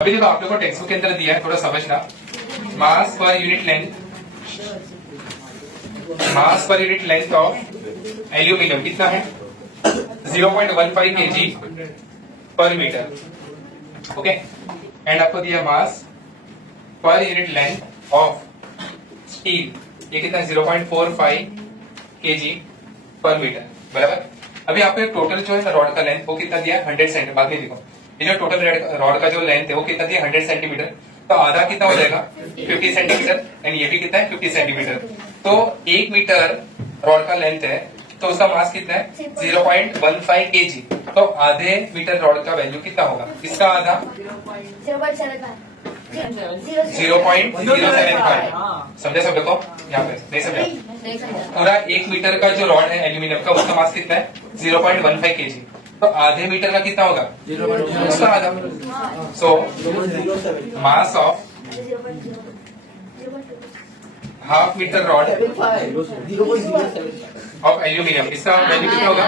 अभी देखो आप लोगों को टेक्स्ट बुक के अंदर दिया है, थोड़ा समझना। मास per unit length of aluminium कितना है 0.15 kg पर मीटर। ओके, एंड आपको दिया मास per unit length of steel, ये कितना है 0.45 kg पर मीटर, बराबर। अभी आपको टोटल जो है रॉड का लेंथ वो कितना दिया है 100 सेंटीमीटर। बाद में देखो ये जो टोटल रॉड का जो लेंथ है वो कितना दिया 100 सेंटीमीटर, तो आधा कितना हो जाएगा 50 सेंटीमीटर, एंड ये भी कितना है 50 सेंटीमीटर। तो 1 मीटर रॉड का लेंथ है तो उसका मास कितना है 0.15 kg, तो आधे मीटर रॉड का वैल्यू कितना होगा, इसका आधा 0.075। समझे सब लोगों, यहाँ पे नहीं समझा? पूरा 1 मीटर का जो रॉड है एल्यूमिनियम का उसका मास कितना है 0.15 kg, तो आधे मीटर का कितना होगा उसका आधा। So mass of half metre rod of aluminium, इसका वैल्यू कितना होगा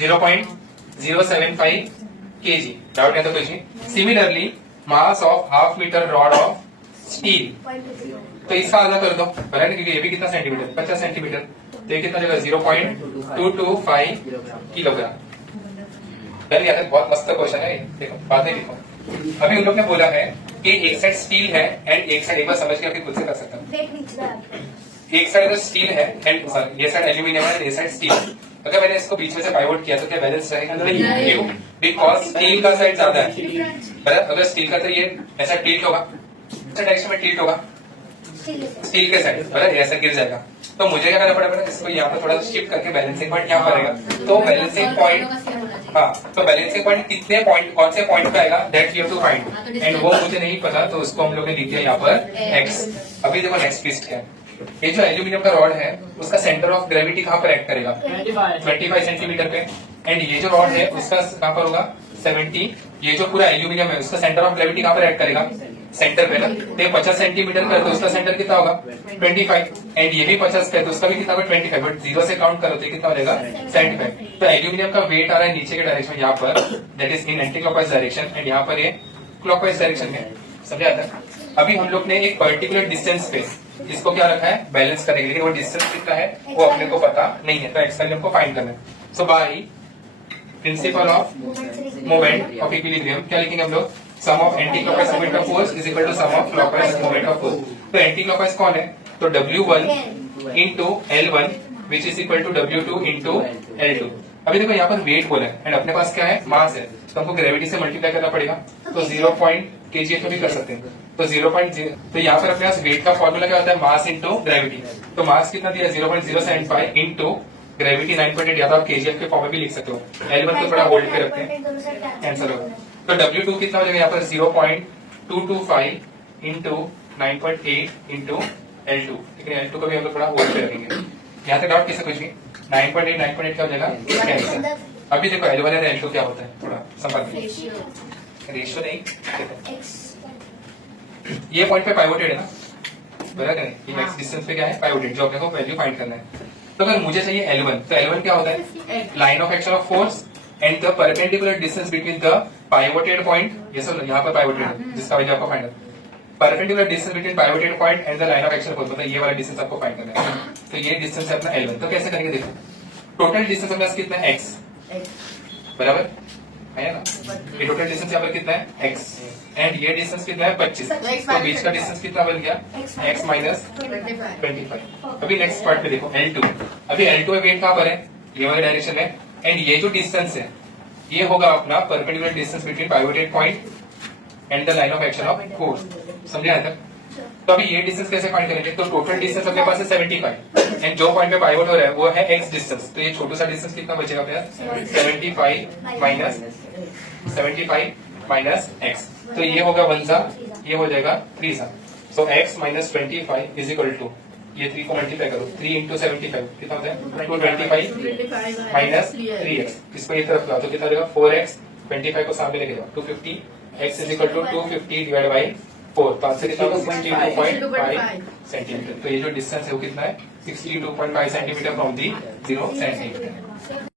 0.075 kg। डाउट है तो कुछ नहीं। Similarly mass of half metre rod of steel, तो इसका आधा कर दो, बराबर है, क्योंकि ये भी कितना सेंटीमीटर 50 सेंटीमीटर, तो ये कितना जगह 0.225 किलोग्राम। डन गया था, बहुत मस्त क्वेश्चन है। देखो बाद में लिखो। अभी उन लोग ने बोला है कि एक साइड स्टील है एंड एक साइड, एक बार समझ के आपके खुद से कर सकता हूँ। एक साइड अगर स्टील है एंड ये साइड एल्यूमिनियम है, ये साइड स्टील, अगर मैंने इसको बीच में से पाइवोट किया तो क्या बैलेंस रहेगा? नहीं, बिकॉज स्टील का साइड ज्यादा है, बराबर। अगर स्टील का तो ये ऐसा टिल्ट होगा, ऐसा डायरेक्शन में टिल्ट होगा स्टील के साइड, बराबर, ऐसा गिर जाएगा। तो मुझे क्या करना पड़ेगा, इसको यहाँ पर थोड़ा शिफ्ट करके बैलेंसिंग पॉइंट यहाँ पर आएगा। तो बैलेंसिंग पॉइंट, हाँ, तो बैलेंसिंग पॉइंट कितने पॉइंट, कौन से पॉइंट पे आएगा, that you have to find, and वो मुझे नहीं पता, तो उसको हम लोग ने लिख दिया यहाँ पर एक्स। अभी देखो नेक्स्ट ट्विस्ट क्या है, ये जो एल्यूमिनियम का रॉड है उसका सेंटर ऑफ ग्रेविटी कहाँ पर एक्ट करेगा 25 सेंटीमीटर पे, एंड ये जो रॉड है उसका कहाँ पर होगा 70। ये जो पूरा एल्यूमिनियम है उसका सेंटर ऑफ ग्रेविटी कहाँ पर एक्ट करेगा सेंटर पे ना, तो 50 सेंटीमीटर का, तो उसका सेंटर कितना होगा 25, एंड ये भी 50 का है तो उसका भी कितना होगा 25, बट 0 से काउंट करो तो कितना हो जाएगा 75। तो एल्यूमिनियम का वेट आ रहा है नीचे के डायरेक्शन यहाँ पर, that is in anti clockwise direction, and यहाँ पर ये क्लॉकवाइज डायरेक्शन में है। समझा आता है? अभी हम लोग ने एक पर्टिकुलर डिस्टेंस पे इसको क्या रखा है बैलेंस करने के लिए, वो डिस्टेंस कितना है वो अपने को पता नहीं है, तो एक्सएल हमको फाइंड करना है। So by principle of moment of equilibrium क्या लिखेंगे हम लोग, sum of anti clockwise moment of force is equal to sum of clockwise moment of force. तो एंटी क्लॉकवाइज कौन है, तो W1 into L1 which is equal to W2 into L2। अभी देखो यहाँ पर वेट बोला है एंड अपने पास क्या है मास है, तो हमको ग्रेविटी से मल्टीप्लाई करना पड़ेगा, तो 0 kgf भी कर सकते हैं, तो 0.0, तो यहाँ पर अपने पास वेट का फॉर्मूला क्या होता है मास इंटू ग्रेविटी। तो मास कितना दिया 0.075 इंटू ग्रेविटी 9.8, या तो आप kgf के फॉर्म में भी लिख सकते हो। L1 को थोड़ा होल्ड पे रखते हैं, कैंसिल होगा। तो W2 कितना हो जाएगा यहाँ पर 0.225 इंटू 9.8 इंटू L2, ठीक है। L2 को भी हम लोग थोड़ा होल्ड पे रखेंगे। यहाँ तक डाउट किसे कुछ नहीं, 9.8 क्या हो जाएगा कैंसिल। अभी देखो L1 और L2 क्या होता है, थोड़ा समझ रेशियो नहीं, ये पॉइंट पे पाइवोटेड है ना, बराबर है, ये नेक्स्ट डिस्टेंस पे क्या है पाइवोटेड, जो अपने को वैल्यू फाइंड करना है। तो अगर मुझे चाहिए L1, तो L1 क्या होता है line of action of force and the perpendicular distance between the pivoted point, ये सब यहाँ पर पाइवोटेड है जिसका वैल्यू आपको फाइंड है, perpendicular distance between pivoted point and the line of action force, मतलब ये वाला डिस्टेंस आपको फाइंड करना है। तो ये डिस्टेंस है अपना L1। तो कैसे करेंगे, देखो टोटल डिस्टेंस अपने पास कितना है x, बराबर है ना, ये टोटल डिस्टेंस यहाँ पर कितना है x, एंड ये डिस्टेंस कितना है 25, तो बीच का डिस्टेंस कितना बन गया x माइनस 25। अभी नेक्स्ट पार्ट पे देखो L2। अभी L2 में वेट कहाँ पर है, ये वाले डायरेक्शन में, एंड ये जो डिस्टेंस है ये होगा अपना perpendicular distance between pivoted point and the line of action of force. समझा तक? तो अभी ये डिस्टेंस कैसे फाइंड करेंगे, तो टोटल डिस्टेंस अपने पास है 75, एंड जो पॉइंट पे पाइवोट हो रहा है वो है x डिस्टेंस, तो ये छोटा सा डिस्टेंस कितना बचेगा अपने 75 माइनस x, तो ये होगा 1 सा, ये हो जाएगा 3 सा। So x minus 25 is equal to, ये 3 को मल्टीप्लाई करो, 3 इंटू 75 कितना होता है 225 माइनस 3x, इसको ये तरफ लाओ तो कितना होगा 4x, 25 को सामने लेके जाओ 250, x is equal to 250 divide by 4, तो आपसे कितना होगा 62.5 सेंटीमीटर। तो ये जो डिस्टेंस है वो कितना है 62.5 सेंटीमीटर फ्रॉम दी 0 सेंटीमीटर।